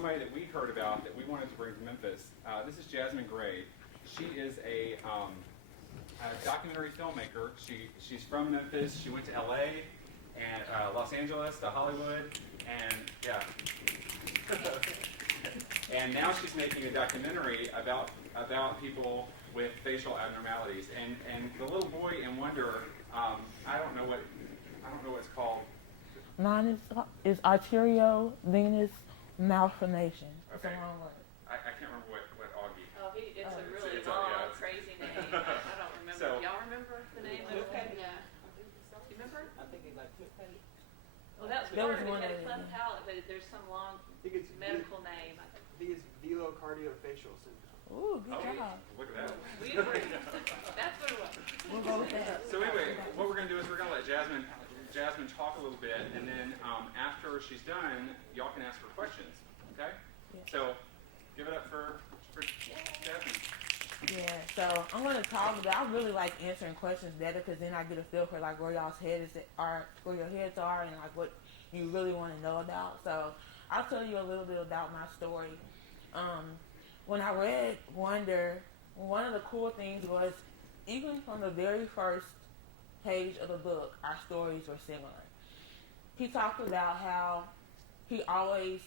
somebody that we heard about that we wanted to bring to Memphis. This is Jasmine Gray. She is a documentary filmmaker. She's from Memphis. She went to LA and Los Angeles to Hollywood, and yeah. And now she's making a documentary about people with facial abnormalities. And the little boy in Wonder, I don't know what it's called. Mine is arteriovenous malformation. It's Okay. a long word. I can't remember what Augie. Oh, it's a really it's long, yeah, crazy name. I don't remember. So- Y'all remember the name of it? Yeah. You remember? I think it's like clip. Well, that's There part was of it. one It of had them, cleft palate, but there's some long I think it's medical name. I think. I think it's velocardiofacial syndrome. Ooh, good Oh, job. look at that. We agree. That's what it was. We'll go with that. So anyway, what we're going to do is we're going to let Jasmine talk a little bit, and then after she's done, y'all can ask her questions. Okay? Yeah. So give it up for Jasmine. Yeah, so I'm going to talk about, I really like answering questions better because then I get a feel for like where y'all's heads are, where your heads are, and like what you really want to know about. So I'll tell you a little bit about my story. When I read Wonder, one of the cool things was even from the very first page of the book, our stories were similar. He talked about how he always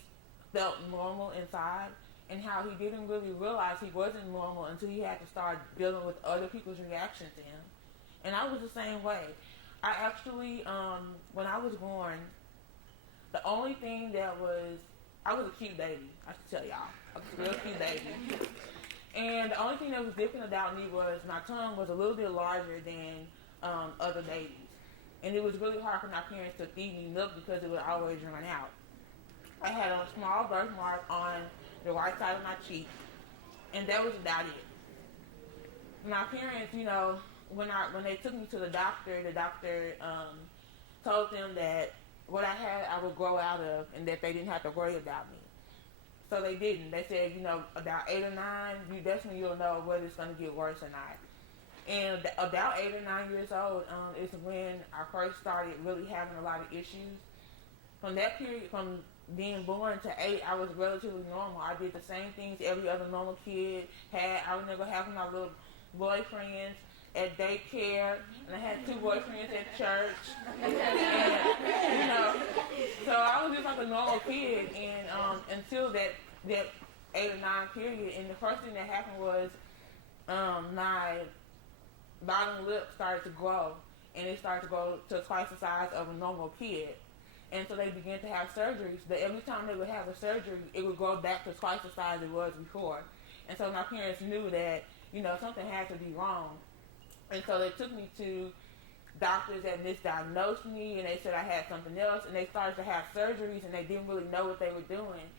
felt normal inside and how he didn't really realize he wasn't normal until he had to start dealing with other people's reactions to him. And I was the same way. I actually, when I was born, the only thing that was, I was a cute baby, I should tell y'all. I was a real cute baby. And the only thing that was different about me was my tongue was a little bit larger than other babies. And it was really hard for my parents to feed me milk because it would always run out. I had a small birthmark on the right side of my cheek, and that was about it. My parents, you know, when they took me to the doctor told them that what I had I would grow out of and that they didn't have to worry about me. So they didn't. They said, you know, about 8 or 9, you'll know whether it's going to get worse or not. And about 8 or 9 years old is when I first started really having a lot of issues. From that period, from being born to 8, I was relatively normal. I did the same things every other normal kid had. I remember having my little boyfriends at daycare, and I had 2 boyfriends at church. And, you know, so I was just like a normal kid, and until that 8 or 9 period. And the first thing that happened was my bottom lip started to grow, and it started to grow to twice the size of a normal kid. And so they began to have surgeries. But every time they would have a surgery, it would grow back to twice the size it was before. And so my parents knew that, you know, something had to be wrong. And so they took me to doctors that misdiagnosed me, and they said I had something else, and they started to have surgeries, and they didn't really know what they were doing.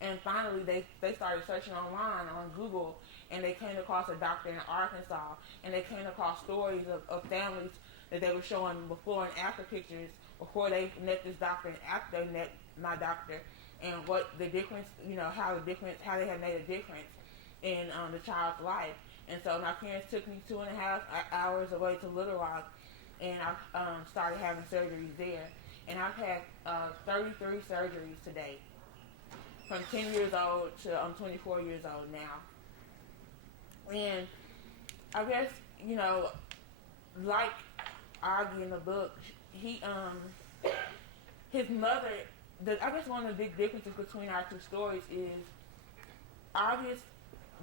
And finally, they started searching online on Google, and they came across a doctor in Arkansas, and they came across stories of families that they were showing before and after pictures before they met this doctor and after they met my doctor, and what the difference, you know, how they had made a difference in the child's life. And so my parents took me 2.5 hours away to Little Rock, and I started having surgeries there. And I've had 33 surgeries to date, from 10 years old to I'm 24 years old now. And I guess, you know, like Augie in the book, his mother, I guess one of the big differences between our 2 stories is August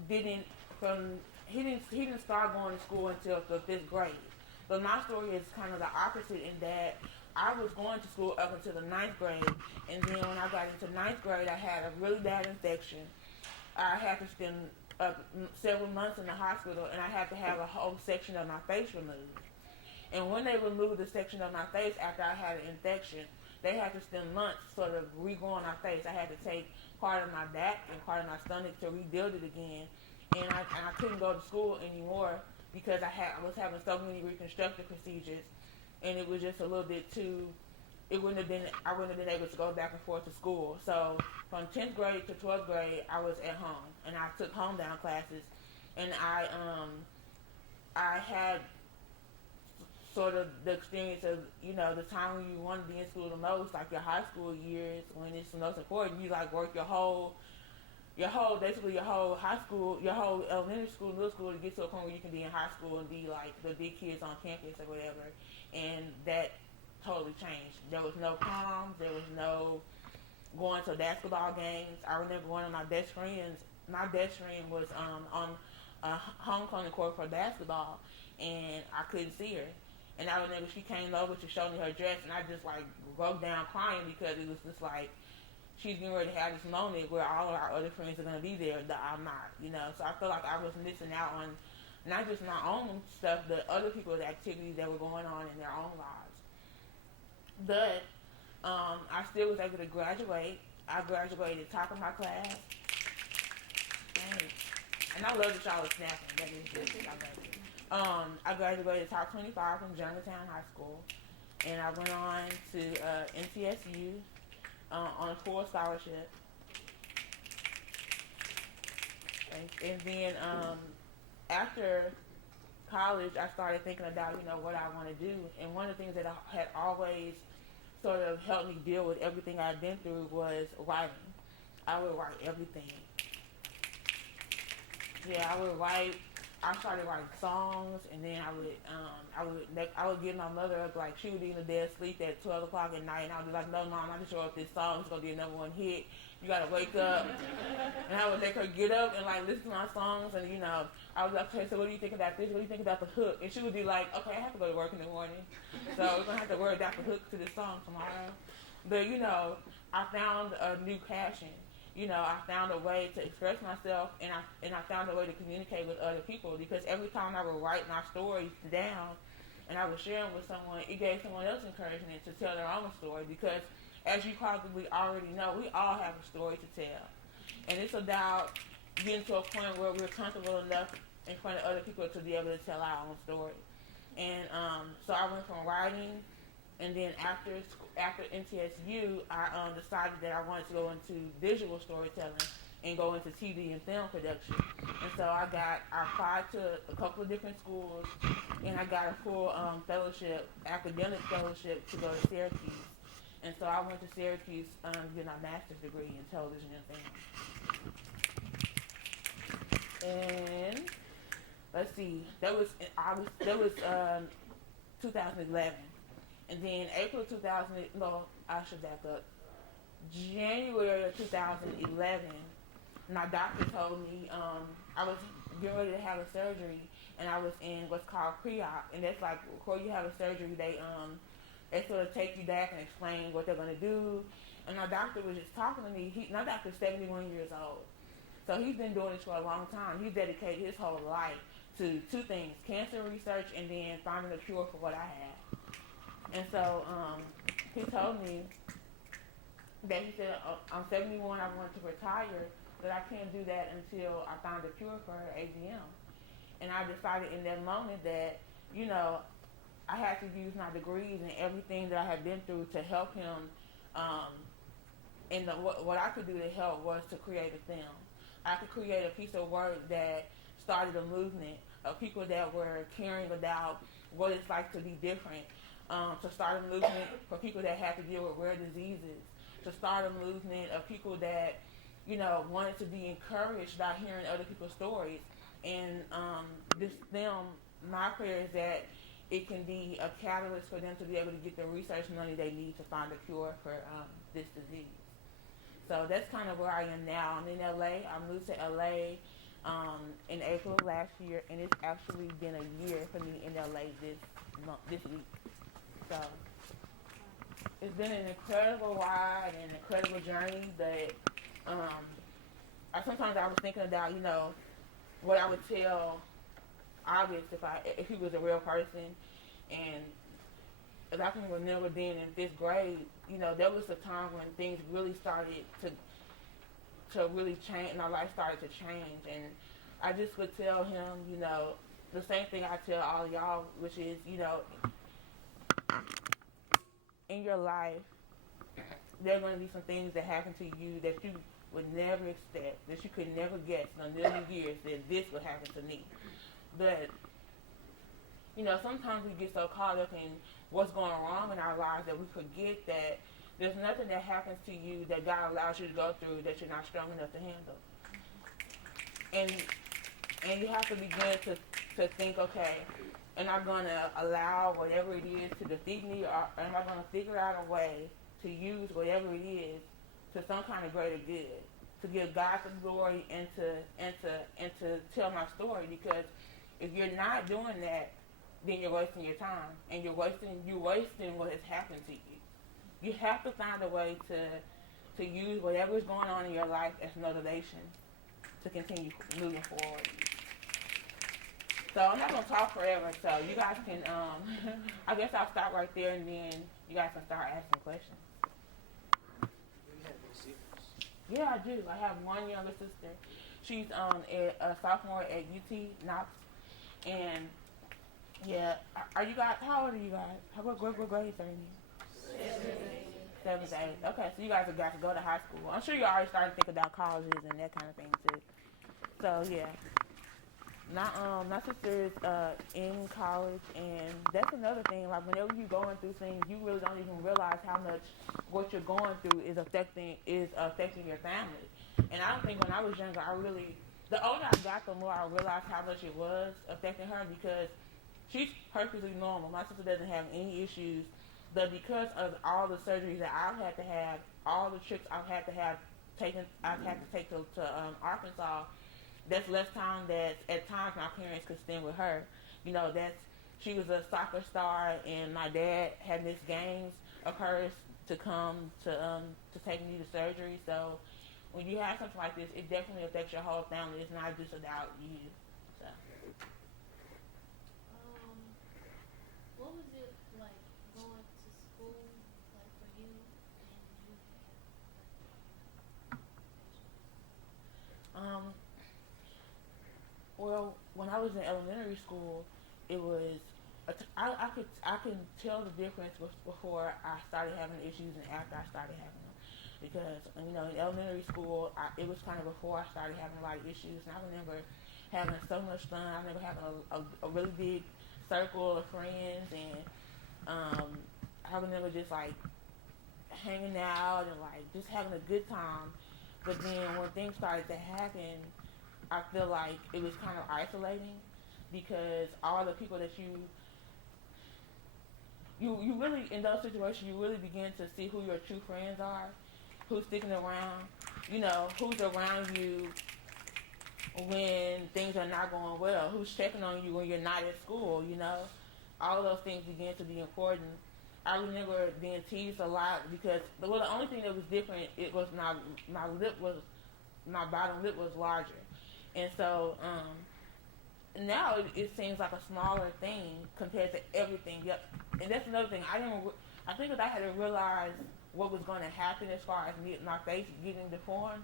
didn't start going to school until the 5th grade. But my story is kind of the opposite in that I was going to school up until the 9th grade, and then when I got into 9th grade, I had a really bad infection. I had to spend several months in the hospital, and I had to have a whole section of my face removed. And when they removed the section of my face after I had an infection, they had to spend months sort of regrowing my face. I had to take part of my back and part of my stomach to rebuild it again. And I couldn't go to school anymore because I was having so many reconstructive procedures, and it was just a little bit too. I wouldn't have been able to go back and forth to school. So from 10th grade to 12th grade, I was at home, and I took home down classes, and I had sort of the experience of, you know, the time when you want to be in school the most, like your high school years, when it's the most important. You like work your whole basically your whole high school, your whole elementary school, middle school, to get to a point where you can be in high school and be like the big kids on campus or whatever. And that totally changed. There was no proms. There was no going to basketball games. I remember one of my best friends. My best friend was on a homecoming court for basketball, and I couldn't see her. And I remember she came over to show me her dress, and I just like broke down crying because it was just like she's getting ready to have this moment where all of our other friends are going to be there that I'm not, you know. So I feel like I was missing out on not just my own stuff, but other people's activities that were going on in their own lives. But I still was able to graduate. I graduated top of my class. Thanks. And I love that y'all are snapping. That is just, I love it. I graduated top 25 from Germantown High School. And I went on to NTSU on a full scholarship. And then after college, I started thinking about, you know, what I want to do. And one of the things that I had always sort of helped me deal with everything I'd been through was writing. I would write everything. Yeah, I started writing songs, and then I would get my mother up, like she would be in the bed asleep at 12 o'clock at night, and I would be like, no, Mom, I just wrote this song, it's going to be a #1 hit, you got to wake up. And I would make her get up and like listen to my songs, and you know, I was like, okay, so what do you think about this? What do you think about the hook? And she would be like, okay, I have to go to work in the morning, so we're going to have to worry about the hook to this song tomorrow. But you know, I found a new passion. You know, I found a way to express myself, and I found a way to communicate with other people, because every time I would write my stories down and I would share them with someone, it gave someone else encouragement to tell their own story, because as you probably already know, we all have a story to tell. And it's about getting to a point where we're comfortable enough in front of other people to be able to tell our own story. And so I went from writing, and then after NTSU, I decided that I wanted to go into visual storytelling and go into TV and film production. And so I applied to a couple of different schools, and I got a full academic fellowship to go to Syracuse. And so I went to Syracuse getting my master's degree in television and film. And let's see, that was 2011. And then April 2000, no, I should back up. January of 2011, my doctor told me I was getting ready to have a surgery, and I was in what's called pre-op, and that's like before you have a surgery, they sort of take you back and explain what they're gonna do. And my doctor was just talking to me. My doctor's 71 years old, so he's been doing this for a long time. He's dedicated his whole life to two things: cancer research and then finding a cure for what I have. And so he told me that he said, I'm 71, I wanted to retire, but I can't do that until I find a cure for AVM. And I decided in that moment that, you know, I had to use my degrees and everything that I had been through to help him. And what I could do to help was to create a film. I could create a piece of work that started a movement of people that were caring about what it's like to be different. To start a movement for people that have to deal with rare diseases, to start a movement of people that, you know, wanted to be encouraged by hearing other people's stories. And this film, my prayer is that it can be a catalyst for them to be able to get the research money they need to find a cure for this disease. So that's kind of where I am now. I'm in LA. I moved to LA in April of last year, and it's actually been a year for me in LA this week. So it's been an incredible ride and an incredible journey, but sometimes I was thinking about, you know, what I would tell August if he was a real person. And as I can remember being in 5th grade, you know, there was a time when things really started to really change, and our life started to change. And I just would tell him, you know, the same thing I tell all y'all, which is, you know, in your life, there are going to be some things that happen to you that you would never expect, that you could never guess in a million years that this would happen to me. But, you know, sometimes we get so caught up in what's going wrong in our lives that we forget that there's nothing that happens to you that God allows you to go through that you're not strong enough to handle. and you have to begin to think, okay, am I going to allow whatever it is to defeat me, or am I going to figure out a way to use whatever it is to some kind of greater good, to give God the glory and to tell my story? Because if you're not doing that, then you're wasting your time, and you're wasting what has happened to you. You have to find a way to use whatever is going on in your life as motivation to continue moving forward. So I'm not going to talk forever, so you guys can, I guess I'll stop right there, and then you guys can start asking questions. We have no secrets. Yeah, I do. I have one younger sister. She's a sophomore at UT Knox, and yeah, are you guys, how old are you guys? What grades are you in? 7th, 8th. Okay, so you guys have got to go to high school. I'm sure you're already starting to think about colleges and that kind of thing too. So yeah. My sister is in college, and that's another thing. Like, whenever you're going through things, you really don't even realize how much what you're going through is affecting your family. And I don't think when I was younger, the older I got, the more I realized how much it was affecting her, because she's perfectly normal. My sister doesn't have any issues, but because of all the surgeries that I've had to have, all the trips I've had to take to Arkansas. That's less time that at times my parents could spend with her. You know, she was a soccer star, and my dad had missed games of hers to come to take me to surgery. So when you have something like this, it definitely affects your whole family. It's not just about you. So. What was it like going to school, like for you, and you had Well, when I was in elementary school, it was I can tell the difference before I started having issues and after I started having them, because in elementary school it was kind of before I started having a lot of issues, and I remember having so much fun. I remember having a really big circle of friends, and I remember just like hanging out and like just having a good time. But then when things started to happen, I feel like it was kind of isolating, because all the people that you really, in those situations, you really begin to see who your true friends are, who's sticking around, who's around you when things are not going well, who's checking on you when you're not at school, all of those things begin to be important. I remember being teased a lot because, the only thing that was different, it was my bottom lip was larger. And so now it seems like a smaller thing compared to everything. Yep. And that's another thing. I think if I had to realize what was going to happen as far as my face getting deformed,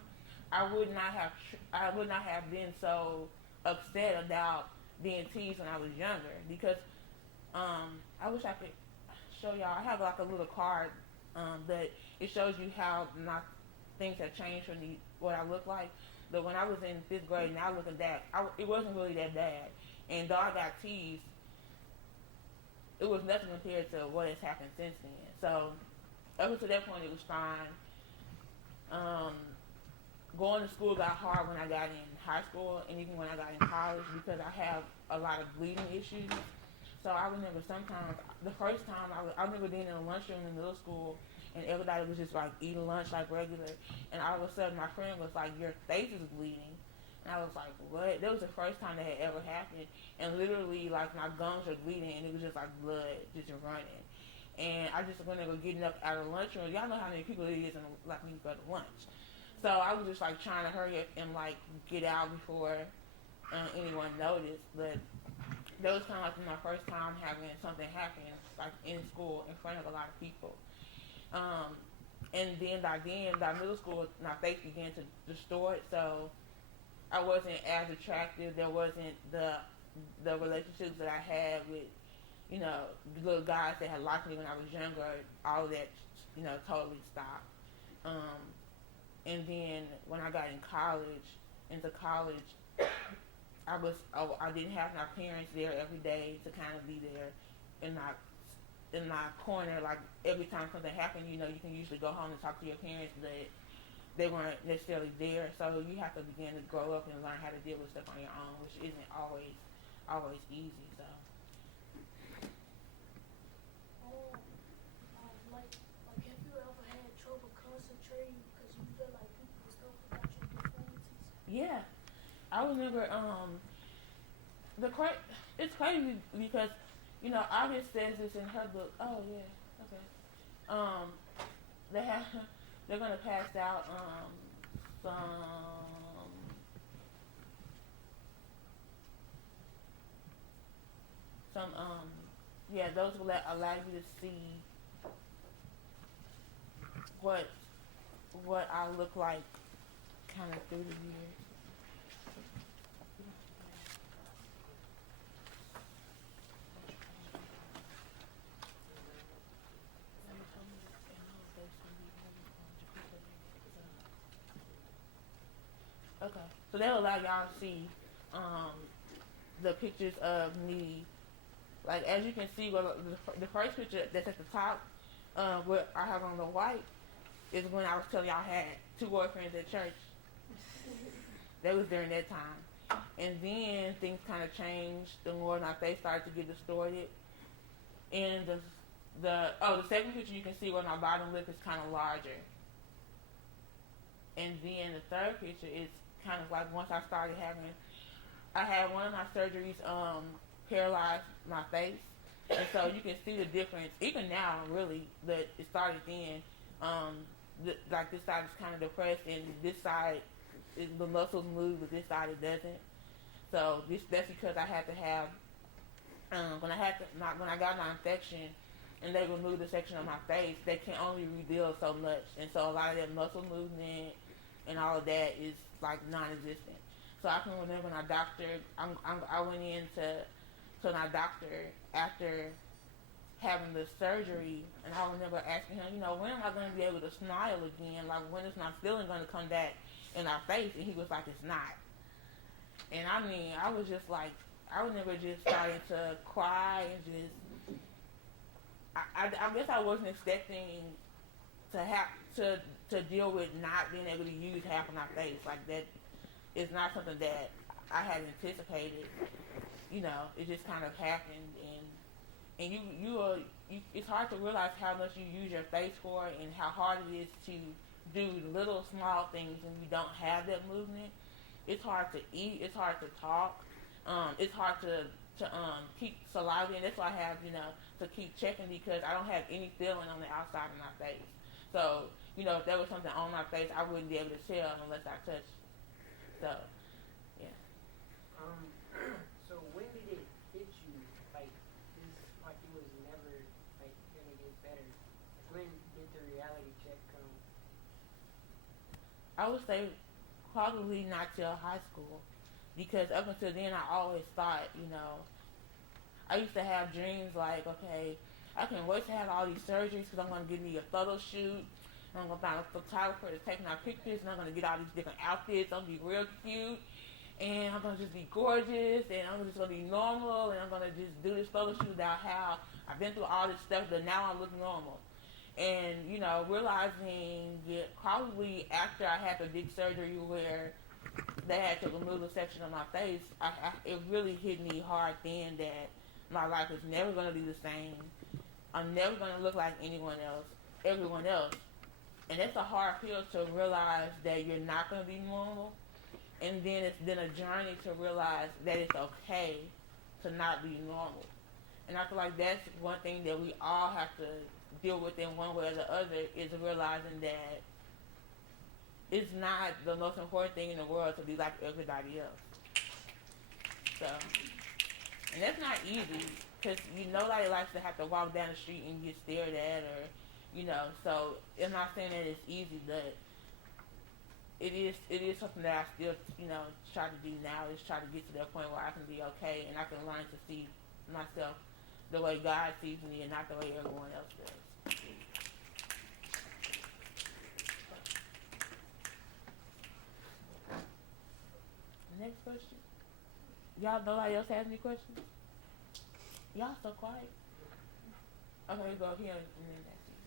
I would not have been so upset about being teased when I was younger. Because I wish I could show y'all. I have like a little card that it shows you how my things have changed from what I look like. But when I was in 5th grade, now looking back, it wasn't really that bad. And though I got teased, it was nothing compared to what has happened since then. So up until that point, it was fine. Going to school got hard when I got in high school, and even when I got in college, because I have a lot of bleeding issues. So I remember sometimes, the first time, I remember being in a lunchroom in middle school, and everybody was just like eating lunch like regular, and all of a sudden my friend was like, "Your face is bleeding," and I was like, "What?" That was the first time that had ever happened, and literally like my gums were bleeding, and it was just like blood just running, and I just remember getting up out of the lunchroom. Y'all know how many people it is in like when you go to lunch, so I was just like trying to hurry up and like get out before anyone noticed. But that was kind of like my first time having something happen like in school in front of a lot of people. And then by middle school, my face began to distort, so I wasn't as attractive. There wasn't the relationships that I had with, the little guys that had liked me when I was younger. All of that, totally stopped. And then when I got into college, I didn't have my parents there every day to kind of be there in my corner. Like every time something happened, you can usually go home and talk to your parents, but they weren't necessarily there. So you have to begin to grow up and learn how to deal with stuff on your own, which isn't always easy. So Like, have you ever had trouble concentrating because you feel like people was talking about your performances? yeah, I remember it's crazy because August says this in her book. Oh yeah, okay. They have they're gonna pass out some yeah, those will allow you to see what I look like kind of through the years. Okay, so they'll allow y'all to see the pictures of me. Like, as you can see, well, the first picture that's at the top, what I have on the white, is when I was telling y'all I had 2 boyfriends at church. That was during that time. And then things kind of changed. The more my face started to get distorted. And the second picture you can see where my bottom lip is kind of larger. And then the third picture is kind of like once I had one of my surgeries paralyzed my face. And so you can see the difference, even now really, that it started then. Like this side is kind of depressed and this side, the muscles move, but this side it doesn't. So that's because I had to have, when I got my infection and they removed the section of my face, they can only rebuild so much. And so a lot of that muscle movement and all of that is like non-existent. So I can remember my doctor, I went in to my doctor after having the surgery, and I remember asking him, when am I going to be able to smile again? Like, when is my feeling going to come back in my face? And he was like, it's not. And I mean, I was just like, I remember just starting to cry and just, I guess I wasn't expecting to have to deal with not being able to use half of my face. Like, that is not something that I had anticipated. It just kind of happened, and it's hard to realize how much you use your face for and how hard it is to do little small things when you don't have that movement. It's hard to eat, it's hard to talk, it's hard to keep saliva, and that's why I have, to keep checking because I don't have any feeling on the outside of my face. So, if there was something on my face, I wouldn't be able to tell unless I touched it. So, yeah. So when did it hit you, like, it was never, like, gonna get better? When did the reality check come? I would say probably not till high school, because up until then I always thought, I used to have dreams like, okay, I can wait to have all these surgeries because I'm going to give me a photo shoot, and I'm going to find a photographer to take my pictures, and I'm going to get all these different outfits, I'm going to be real cute, and I'm going to just be gorgeous, and I'm just going to be normal, and I'm going to just do this photo shoot about how I've been through all this stuff, but now I look normal. And, realizing probably after I had the big surgery where they had to remove a section of my face, it really hit me hard then that my life is never going to be the same. I'm never going to look like everyone else. And it's a hard pill to realize that you're not going to be normal. And then it's been a journey to realize that it's okay to not be normal. And I feel like that's one thing that we all have to deal with in one way or the other, is realizing that it's not the most important thing in the world to be like everybody else. So, and that's not easy, because nobody likes to have to walk down the street and get stared at, or, so I'm not saying that it's easy, but it is something that I still, try to do now, is try to get to that point where I can be okay and I can learn to see myself the way God sees me and not the way everyone else does. Next question. Y'all, nobody else has any questions? Y'all so quiet. Okay, go here and then that's it.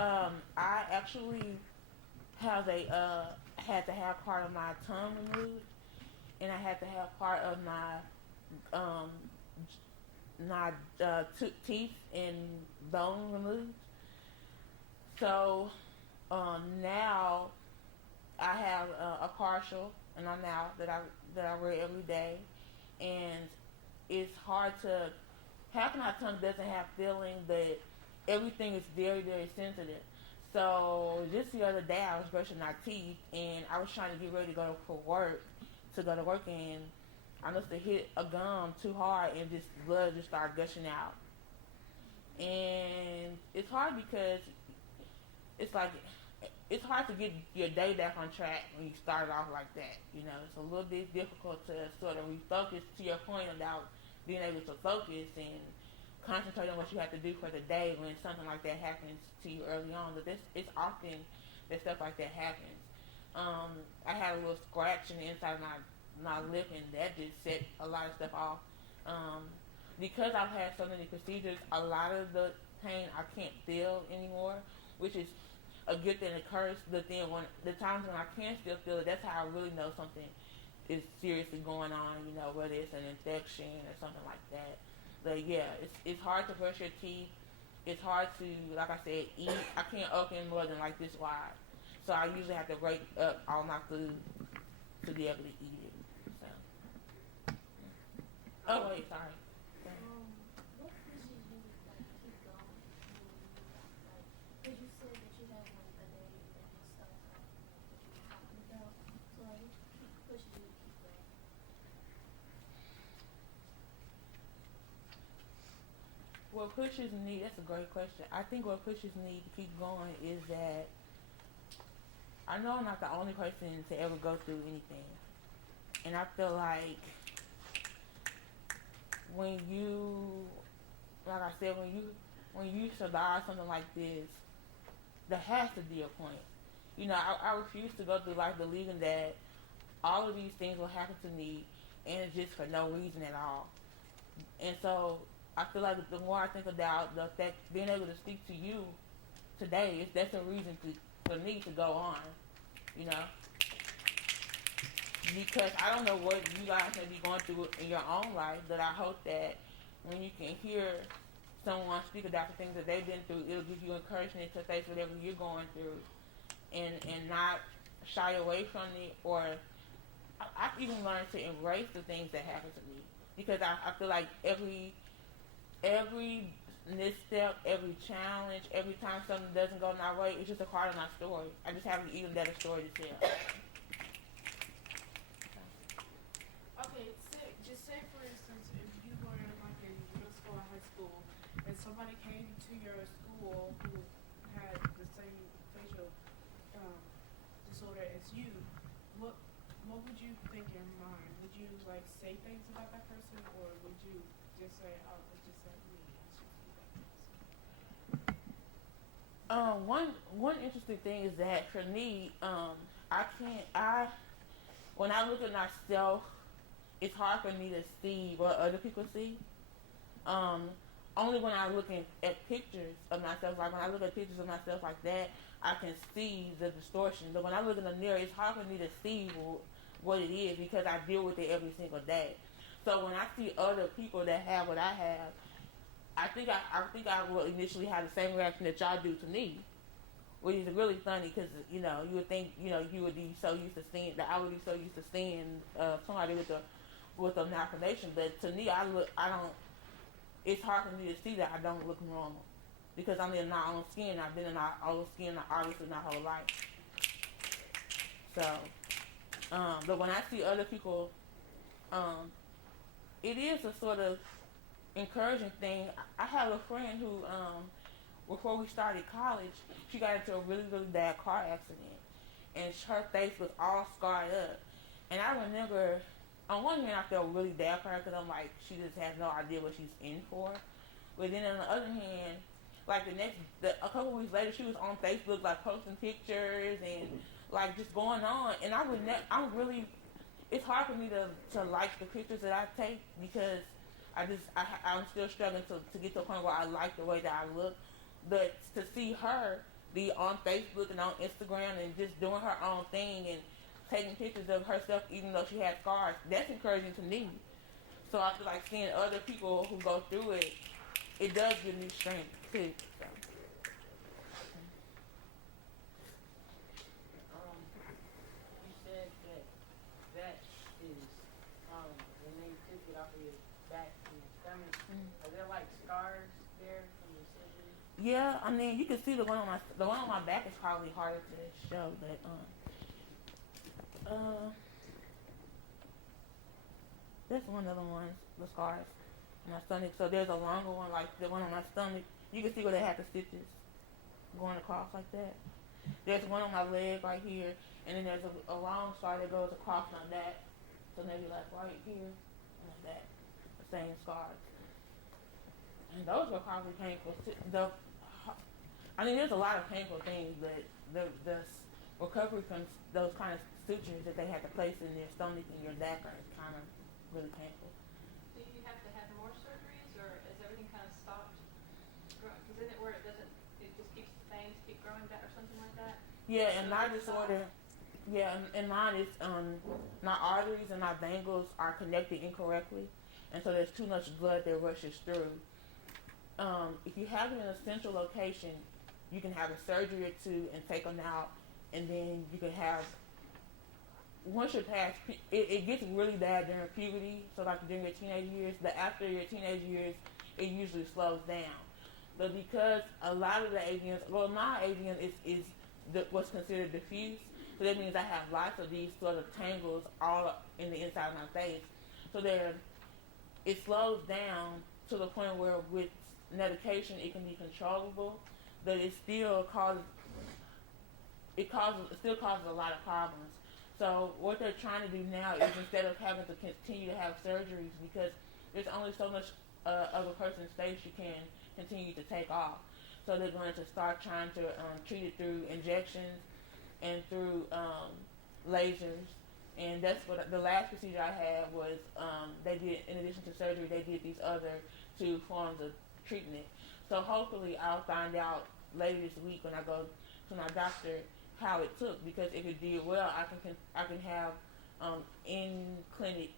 I actually have had to have part of my tongue removed, and I had to have part of um, my teeth and bone removed. So now I have a partial, and I'm now that I wear every day, and it's hard to. Half my tongue doesn't have feeling, but everything is very, very sensitive. So just the other day, I was brushing my teeth, and I was trying to get ready to go to work, and I must have hit a gum too hard, and just blood just started gushing out. And it's hard because it's like it's hard to get your day back on track when you start off like that. You know, it's a little bit difficult to sort of refocus, to your point about being able to focus and concentrate on what you have to do for the day when something like that happens to you early on. But it's often that stuff like that happens. I had a little scratch in the inside of my lip, and that just set a lot of stuff off. Because I've had so many procedures, a lot of the pain I can't feel anymore, which is a good thing and a curse. But then when the times when I can still feel it, that's how I really know something is seriously going on, you know, whether it's an infection or something like that. But yeah, it's hard to brush your teeth. It's hard to, like I said, eat. I can't open more than like this wide. So I usually have to break up all my food to be able to eat it. So. Oh wait, sorry. What pushes you like keep going? Cause you said that you had like a day and then you start talking what you were talking about. So like, what pushes you to keep going? What pushes me, that's a great question. I think what pushes me to keep going is that I know I'm not the only person to ever go through anything. And I feel like when you, like I said, when you survive something like this, there has to be a point. You know, I refuse to go through life believing that all of these things will happen to me and it's just for no reason at all. And so I feel like the more I think about the fact being able to speak to you today, that's a reason for me to go on, you know. Because I don't know what you guys may be going through in your own life, but I hope that when you can hear someone speak about the things that they've been through, it'll give you encouragement to face whatever you're going through, and not shy away from it. Or I've even learned to embrace the things that happen to me, because I feel like every misstep, every challenge, every time something doesn't go my way, it's just a part of my story. I just have an even better story to tell. Okay, just say for instance, if you were like in middle school or high school, and somebody came to your school who had the same facial disorder as you, what would you think in your mind? Would you like say things about that person, or would you just say, "Oh, it's just like me"? One interesting thing is that for me, when I look at myself, it's hard for me to see what other people see. Only when I look at pictures of myself, like when I look at pictures of myself like that, I can see the distortion. But when I look in the mirror, it's hard for me to see what it is, because I deal with it every single day. So when I see other people that have what I have, I think I will initially have the same reaction that y'all do to me, which is really funny, because you know you would think you would be so used to seeing that I would be so used to seeing somebody with a malformation, but to me I don't. It's hard for me to see that I don't look normal, because I'm in my own skin. I've been in my own skin obviously my whole life. So, but when I see other people, it is a sort of encouraging thing. I have a friend who, before we started college, she got into a really, really bad car accident, and her face was all scarred up. And I remember, on one hand, I felt really bad for her, because I'm like, she just has no idea what she's in for. But then on the other hand, like a couple weeks later, she was on Facebook, like posting pictures and like just going on. And it's hard for me to like the pictures that I take, because I'm still struggling to get to a point where I like the way that I look. But to see her be on Facebook and on Instagram and just doing her own thing and taking pictures of herself even though she had scars. That's encouraging to me. So I feel like seeing other people who go through it, it does give me strength too. So. You said that is when they took it off of your back and your stomach. Are there like scars there from the surgery? Yeah, I mean you can see the one on my back is probably harder to show, but that's one of the ones, the scars on my stomach. So there's a longer one, like the one on my stomach. You can see where they have the stitches going across like that. There's one on my leg right here, and then there's a long scar that goes across my back. So maybe like right here, like that, the same scars. And those were probably painful. I mean, there's a lot of painful things, but the recovery from those kind of sutures that they had to place in your stomach and your back are kind of really painful. Do you have to have more surgeries, or is everything kind of stopped? Because isn't it where it doesn't, it just keeps the veins keep growing back or something like that? Yeah, and my disorder, and mine is my arteries and my bangles are connected incorrectly, and so there's too much blood that rushes through. If you have it in a central location, you can have a surgery or two and take them out, and then you can have, once you're past, it gets really bad during puberty, so like during your teenage years, but after your teenage years, it usually slows down. But because a lot of the AVMs, well, my AVM is what's considered diffuse, so that means I have lots of these sort of tangles all in the inside of my face. So it slows down to the point where with medication it can be controllable, but it still causes a lot of problems. So what they're trying to do now is instead of having to continue to have surgeries, because there's only so much of a person's face you can continue to take off. So they're going to start trying to treat it through injections and through lasers. And that's what the last procedure I had was, they did, in addition to surgery, they did these other 2 forms of treatment. So hopefully I'll find out later this week when I go to my doctor how it took, because if it did well, I can have in clinic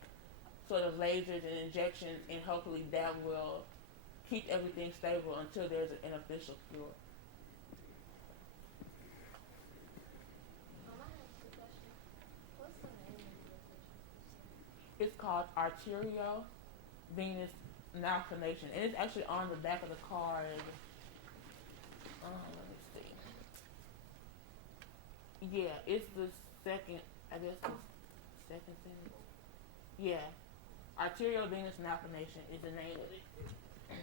sort of lasers and injections, and hopefully that will keep everything stable until there's an official cure. I have a question. What's the name of your vision? It's called arterial venous malformation, and it's actually on the back of the card. Let me see. Yeah, it's the second, I guess the second sentence. Yeah, arterial venous malformation is the name of it. And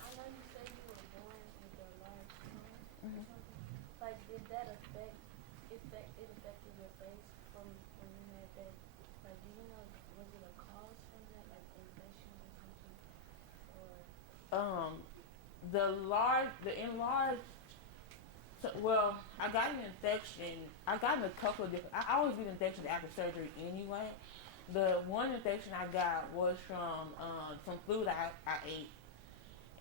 I know you said you were born with a large tongue or Mhm. something. Like, did that affected your face from when you had that? Like, do you know, was it a cause from that, like infection or something? Or The enlarged. Well, I got an infection. I got a couple of different. I always get infections after surgery anyway. The one infection I got was from food I ate,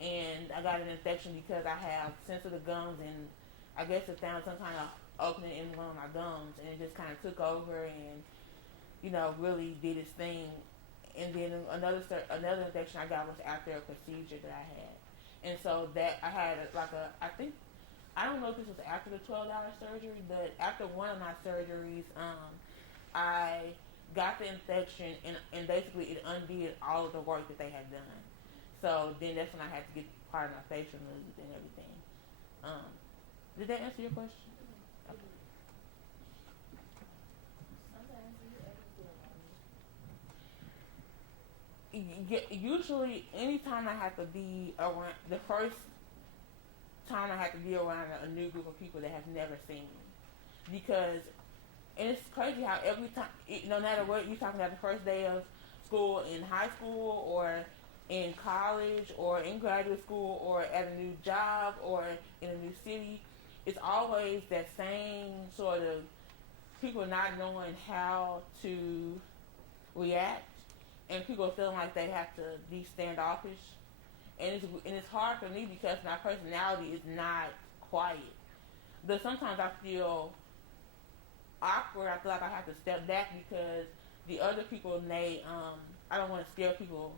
and I got an infection because I have sensitive gums, and I guess it found some kind of opening in one of my gums, and it just kind of took over and really did its thing. And then another infection I got was after a procedure that I had, and so that I had I don't know if this was after the 12-hour surgery, but after one of my surgeries, I got the infection, and basically it undid all of the work that they had done. So then that's when I had to get part of my face removed and everything. Did that answer your question? Okay. sometimes you ever feel like Usually, anytime I have to be around, the first time I have to be around a new group of people that have never seen me, because, and it's crazy how every time, no matter what you're talking about, the first day of school in high school or in college or in graduate school or at a new job or in a new city, it's always that same sort of people not knowing how to react, and people feeling like they have to be standoffish. And it's hard for me because my personality is not quiet. But sometimes I feel awkward. I feel like I have to step back because the other people may, I don't want to scare people.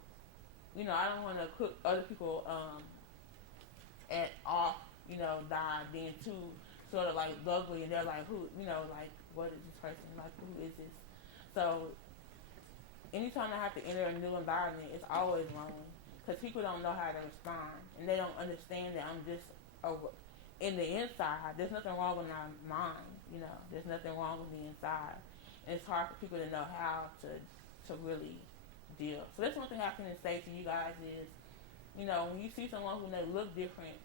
I don't want to put other people at off, die being too sort of like ugly, and they're like, who, like, what is this person? Like, who is this? So anytime I have to enter a new environment, it's always lonely because people don't know how to respond, and they don't understand that I'm just in the inside. There's nothing wrong with my mind, There's nothing wrong with me inside, and it's hard for people to know how to really deal. So that's one thing I can say to you guys is, when you see someone who may look different,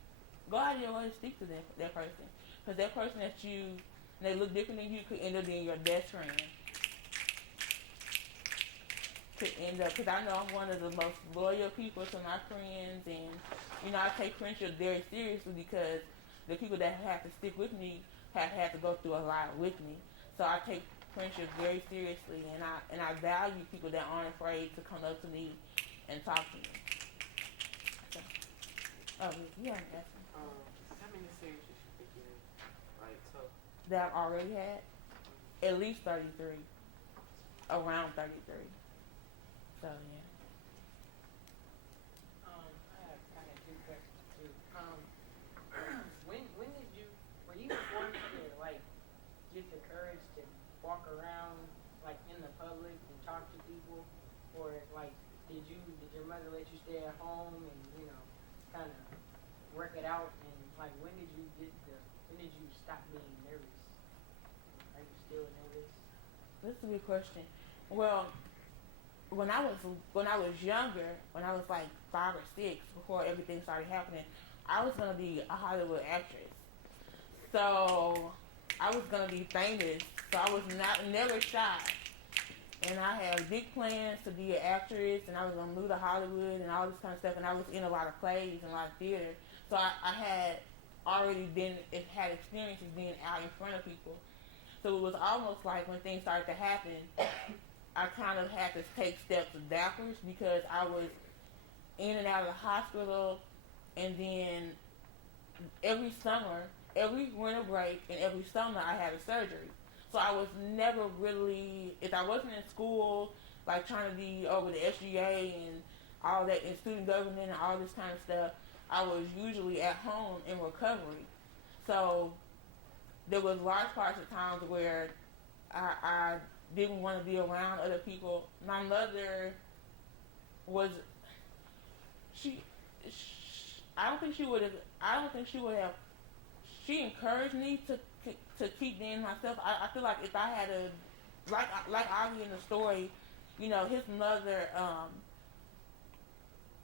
go out of your way to speak to that person, because that person they look different than you could end up being your best friend. Because I know I'm one of the most loyal people to my friends, and I take friendship very seriously because the people that have to stick with me have had to go through a lot with me. So I take friendship very seriously, and I value people that aren't afraid to come up to me and talk to me. So, you haven't asked me. How many series you should begin? Like, so. That I've already had? At least 33. Around 33. So, yeah. I have kind of two questions too. When were you forced to like get the courage to walk around like in the public and talk to people, or like did your mother let you stay at home and kind of work it out, and like when did you stop being nervous? Are you still nervous? That's a good question. Well, when I was younger, when I was like 5 or 6, before everything started happening, I was gonna be a Hollywood actress. So I was gonna be famous. So I was never shy, and I had big plans to be an actress, and I was gonna move to Hollywood and all this kind of stuff. And I was in a lot of plays and a lot of theater. So I had already had experiences being out in front of people. So it was almost like when things started to happen, I kind of had to take steps backwards because I was in and out of the hospital, and then every summer, every winter break, and every summer I had a surgery. So I was never really, if I wasn't in school, like trying to be over the SGA and all that, in student government and all this kind of stuff, I was usually at home in recovery. So there was large parts of times where I didn't want to be around other people. My mother was, I don't think she would have, she encouraged me to keep being myself. I feel like if I had like Augie in the story, his mother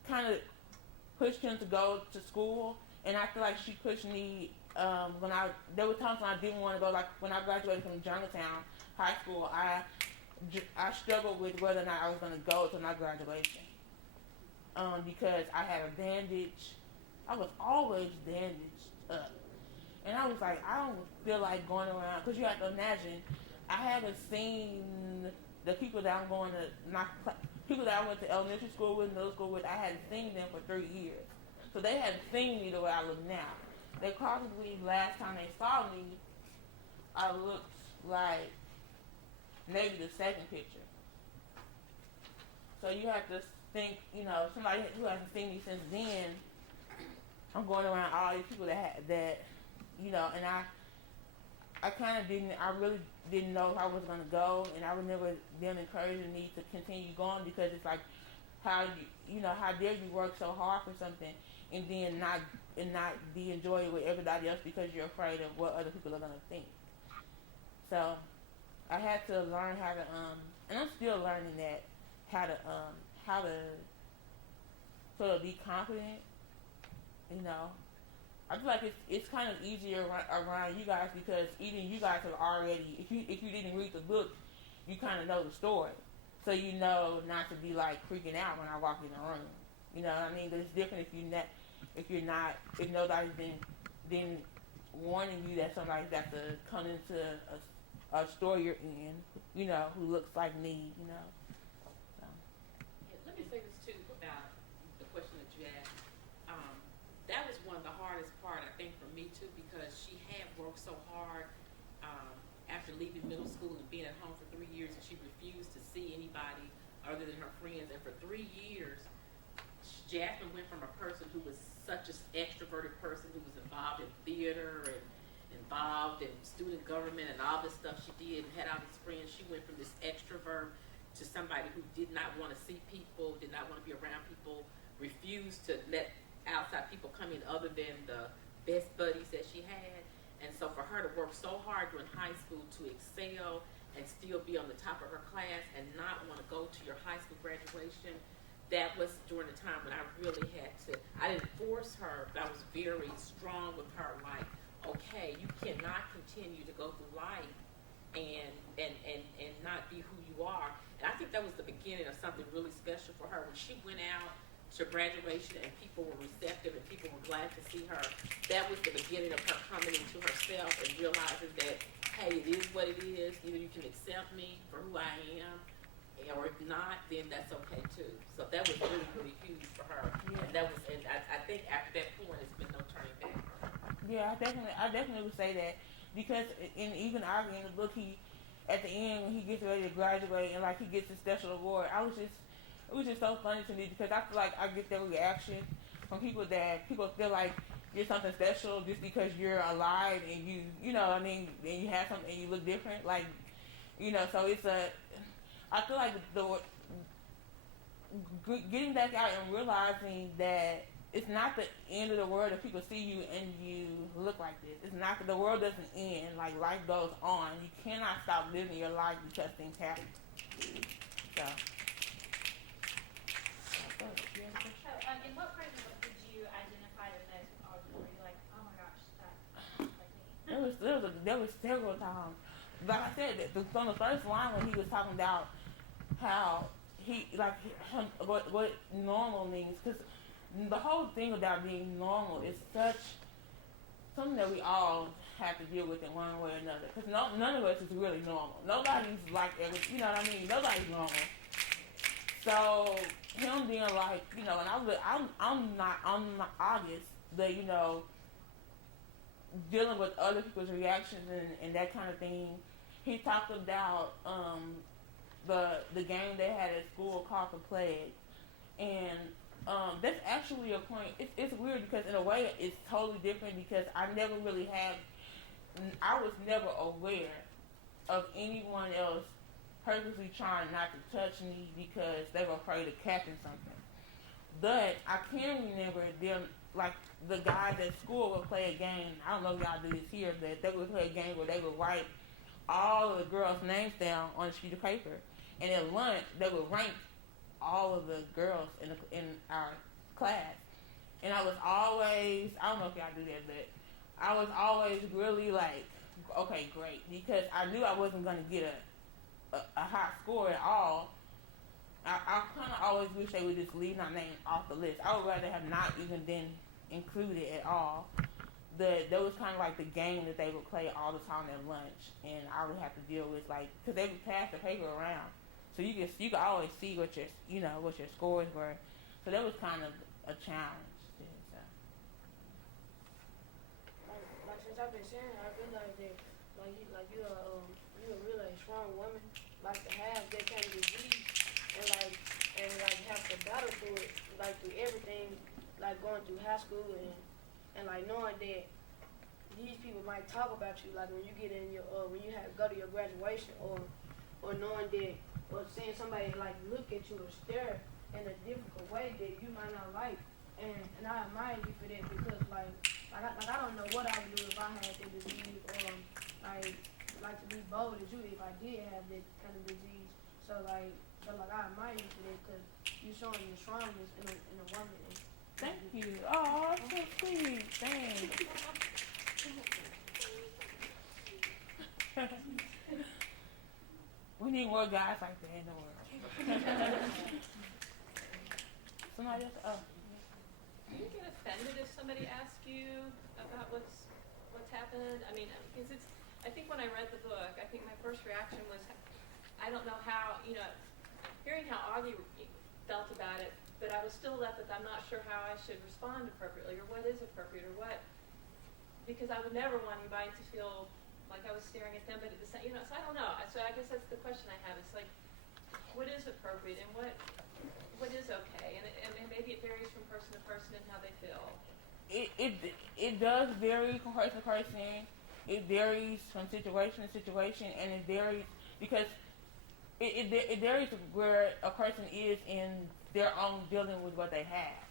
kind of pushed him to go to school, and I feel like she pushed me there were times when I didn't want to go. Like when I graduated from Germantown High School, I struggled with whether or not I was going to go to my graduation because I had a bandage. I was always bandaged up, and I was like, I don't feel like going around, because you have to imagine, I haven't seen the people that I'm going to, people that I went to elementary school with, middle school with. I hadn't seen them for 3 years, so they hadn't seen me the way I look now. They probably, last time they saw me, I looked like maybe the second picture. So you have to think, somebody who hasn't seen me since then, I'm going around all these people that and I really didn't know if I was going to go, and I remember them encouraging me to continue going, because it's like, how dare you work so hard for something and then not be enjoying with everybody else because you're afraid of what other people are going to think. So I had to learn how to and I'm still learning that, how to sort of be confident. I feel like it's kind of easier around you guys, because even you guys have already, if you didn't read the book, you kind of know the story, so you know not to be like freaking out when I walk in the room. You know what I mean? But it's different if nobody's been warning you that somebody's got to come into a store you're in, who looks like me, So. Yeah, let me say this too about the question that you asked. That was one of the hardest part, I think, for me too, because worked so hard after leaving middle school and being at home for 3 years, and she refused to see anybody other than her friends. And for 3 years, Jasmine went from a person who was such an extroverted person who was involved in theater and involved in student government and all this stuff she did and had all these friends. She went from this extrovert to somebody who did not want to see people, did not want to be around people, refused to let outside people come in other than the best buddies that she had. And so for her to work so hard during high school to excel and still be on the top of her class and not want to go to your high school graduation, that was during the time when I really had to, I didn't force her, but I was very strong with her, like, okay, you cannot continue to go through life and not be who you are. And I think that was the beginning of something really special for her. When she went out to graduation and people were receptive and people were glad to see her, that was the beginning of her coming into herself and realizing that, hey, it is what it is. Either you can accept me for who I am, or if not, then that's okay too. So that was really, really huge for her. And that was, and I think after that point, it's been no turning back for her. Yeah, I definitely would say that, because even arguing the book, he at the end when he gets ready to graduate and like he gets his special award, it was just so funny to me, because I feel like I get that reaction from people that people feel like you're something special just because you're alive and you know what I mean, and you have something and you look different, like, you know. So I feel like getting back out and realizing that it's not the end of the world if people see you and you look like this. It's not, the world doesn't end. Like, life goes on. You cannot stop living your life because things happen. So. In what part of the book did you identify as August? Were you like, oh my gosh, that's like me? There was several times. Like I said, from the first line when he was talking about how what normal means, because the whole thing about being normal is something that we all have to deal with in one way or another. Because none of us is really normal. Nobody's like you know what I mean? Nobody's normal. So him being like, you know, and I'm not August, but you know, dealing with other people's reactions and that kind of thing. He talked about the game they had at school called the Plague, and that's actually a point. It's weird because in a way it's totally different, because I was never aware of anyone else purposely trying not to touch me because they were afraid of catching something. But I can remember them, like the guys at school would play a game. I don't know if y'all do this here, but they would play a game where they would write all of the girls' names down on a sheet of paper, and at lunch they would rank all of the girls in our class. And I was always, I don't know if y'all do that, but I was always really like, okay, great, because I knew I wasn't going to get a high score at all. I kind of always wish they would just leave my name off the list. I would rather have not even been included at all. That was kind of like the game that they would play all the time at lunch, and I would have to deal with, like, because they would pass the paper around, so you could always see what your scores were. So that was kind of a challenge. So. Like since I've been saying, I realized that you're a really strong woman, like to have that kind of disease and have to battle through it, like through everything, like going through high school and like knowing that these people might talk about you, like when you get in your when you go to your graduation, or knowing that, or seeing somebody like look at you or stare in a difficult way that you might not like, and I admire you for that, because like I don't know what I would do if I had that disease, or like to be bold as you if I did have that kind of disease. So I admire you for that, because you're showing your strongness in a woman. Thank you. Oh, so sweet. Thanks. We need more guys like that in the world. Somebody else? Oh. Do you get offended if somebody asks you about what's happened? I mean, because I think when I read the book, I think my first reaction was, I don't know how, you know, hearing how Augie felt about it, but I was still left with, I'm not sure how I should respond appropriately, or what is appropriate, or what because I would never want anybody to feel like I was staring at them, but at the same, so I don't know. So I guess that's the question I have. It's like, what is appropriate and what is okay? And maybe it varies from person to person and how they feel. It does vary from person to person. It varies from situation to situation, and it varies because it varies where a person is in their own dealing with what they have.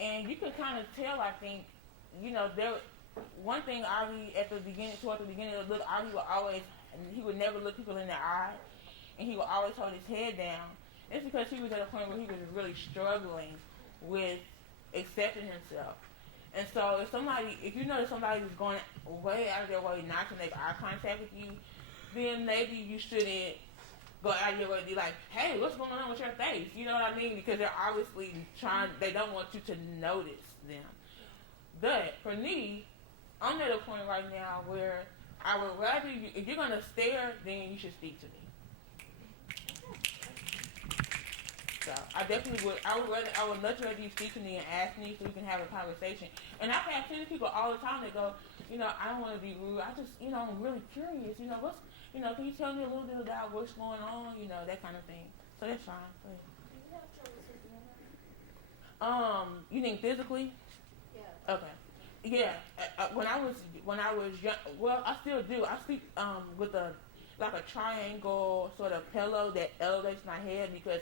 And you can kind of tell, I think, one thing Ari toward the beginning of the book, Ari would always, he would never look people in the eye, and he would always hold his head down. It's because he was at a point where he was really struggling with accepting himself. And so if you notice somebody is going way out of their way not to make eye contact with you, then maybe you shouldn't go out of your way to be like, hey, what's going on with your face? You know what I mean? Because they're obviously they don't want you to notice them. But for me, I'm at a point right now where I would rather you, if you're going to stare, then you should speak to me. So I definitely would. I would much rather you speak to me and ask me so we can have a conversation. And I've had plenty of people all the time that go, I don't want to be rude. I just, I'm really curious. Can you tell me a little bit about what's going on? That kind of thing. So that's fine. Do you have trouble sleeping at night? You think physically? Yeah. Okay. Yeah. When I was young, well, I still do. I sleep with a triangle sort of pillow that elevates my head because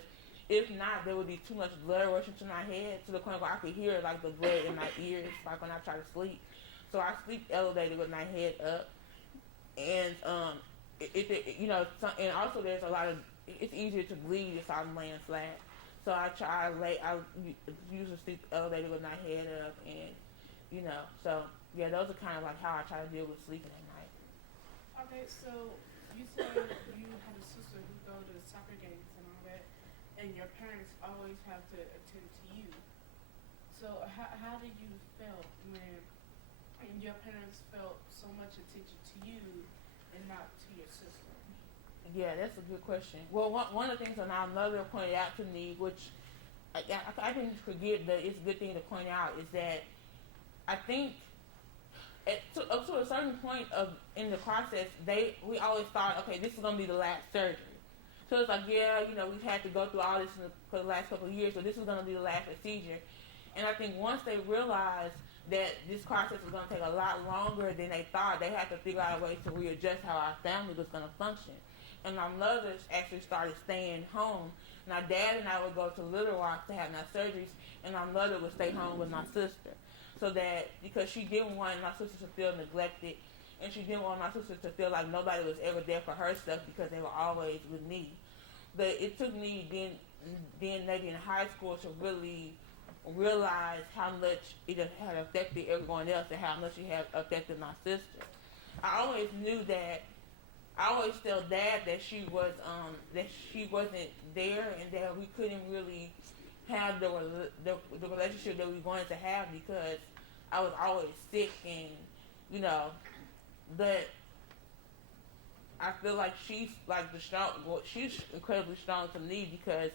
if not, there would be too much blood rushing to my head to the point where I could hear like the blood in my ears, like when I try to sleep. So I sleep elevated with my head up, and and also there's a lot of. It's easier to bleed if I'm laying flat. So I usually sleep elevated with my head up, and so yeah, those are kind of like how I try to deal with sleeping at night. Okay, so you said you had a sister who go to soccer games and all that, and your parents always have to attend to you. So how did you feel when your parents felt so much attention to you and not to your sister? Yeah, that's a good question. Well, one of the things that my mother pointed out to me, which I didn't forget, but it's a good thing to point out, is that I think up to a certain point in the process, we always thought, okay, this is going to be the last surgery. So it's like, yeah, we've had to go through all this for the last couple of years, so this is going to be the last procedure. And I think once they realized that this process was going to take a lot longer than they thought, they had to figure out a way to readjust how our family was going to function. And my mother actually started staying home. My dad and I would go to Little Rock to have my surgeries, and my mother would stay home with my sister. So that, because she didn't want my sister to feel neglected, and she didn't want my sister to feel like nobody was ever there for her stuff because they were always with me. But it took me then maybe in high school to really realize how much it had affected everyone else and how much it had affected my sister. I always knew that. I always tell Dad that she wasn't there and that we couldn't really have the relationship that we wanted to have because I was always sick and but I feel like she's like she's incredibly strong to me because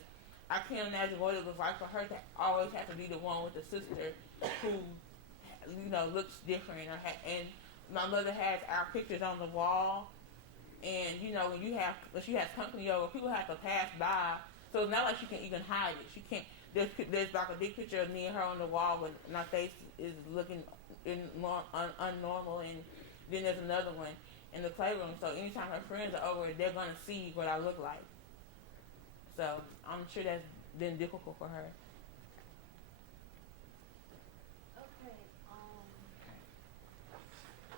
I can't imagine what it was like for her to always have to be the one with the sister who looks different and my mother has our pictures on the wall. And when she has company over, people have to pass by. So it's not like she can even hide it. She can't. There's like a big picture of me and her on the wall when my face is looking unnormal, and then there's another one in the playroom. So anytime her friends are over, they're gonna see what I look like. So I'm sure that's been difficult for her. Okay,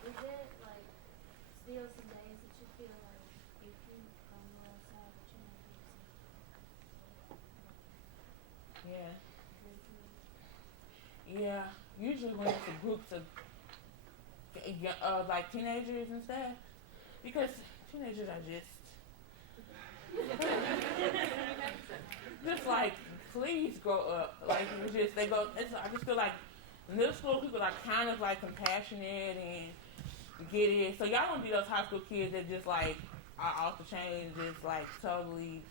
is there like still some days that you feel like if you go outside that you're not getting Yeah. Usually when it's a groups of like teenagers and stuff, because teenagers are just like, please grow up. Like I just feel like middle school people are kind of like compassionate and get it. So y'all don't be those high school kids that just like are off the chain, just like totally.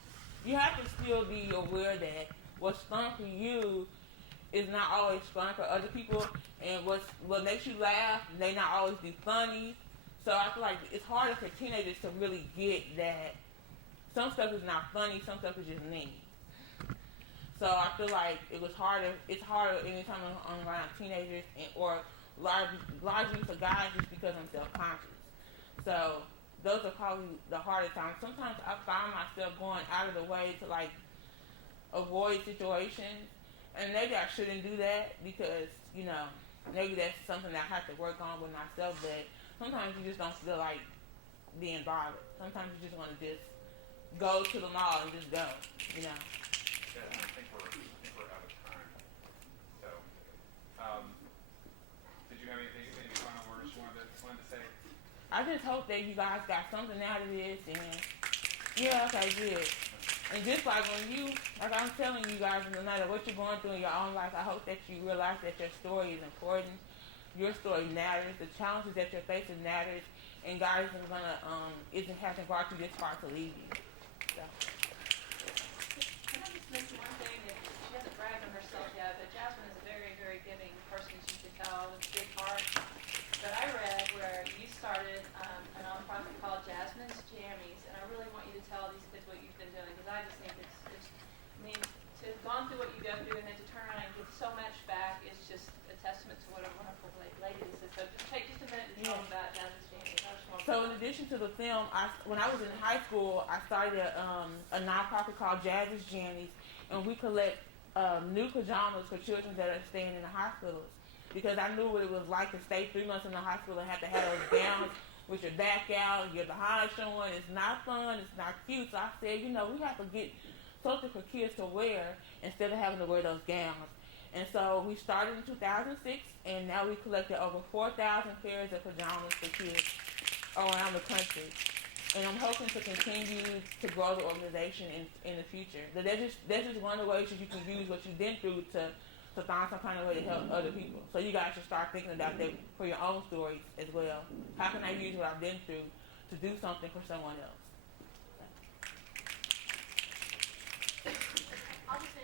You have to still be aware that what's fun for you is not always fun for other people, and what's what makes you laugh may not always be funny. So I feel like it's harder for teenagers to really get that some stuff is not funny, some stuff is just mean. So I feel like it's harder anytime I'm around teenagers or largely for guys just because I'm self-conscious. So those are probably the hardest times. Sometimes I find myself going out of the way to like avoid situations, and maybe I shouldn't do that because, you know, maybe that's something that I have to work on with myself, but sometimes you just don't feel like being bothered. Sometimes you just want to just go to the mall and just go, you know. Yeah, I think we're out of time. So, did you have any final words you wanted to say? I just hope that you guys got something out of this, and yeah, okay, good. And just like like I'm telling you guys, no matter what you're going through in your own life, I hope that you realize that your story is important. Your story matters. The challenges that you're facing matters, and God hasn't brought you this far to leave you. So. Can I just mention one thing that she hasn't bragged on herself yet, but Jasmine is a very, very giving person, as you can tell, with a big heart. But I read where you started a nonprofit called Jasmine's Jammies, and I really want you to tell these kids what you've been doing, because I just think to have gone through what you go through and then to turn around and give so much back is just a testament to what a wonderful lady this is. So just take just a minute to tell them about Jasmine's Jammies. So in addition to the film, when I was in high school, I started a nonprofit called Jazz's Jammies, and we collect new pajamas for children that are staying in the hospitals. Because I knew what it was like to stay 3 months in the hospital and have to have those gowns with your back out, your behind showing. It's not fun. It's not cute. So I said, we have to get something for kids to wear instead of having to wear those gowns. And so we started in 2006, and now we collected over 4,000 pairs of pajamas for kids around the country. And I'm hoping to continue to grow the organization in the future. But that's just one of the ways that you can use what you've been through to find some kind of way to help other people. So you guys should start thinking about that for your own stories as well. How can I use what I've been through to do something for someone else? I'll just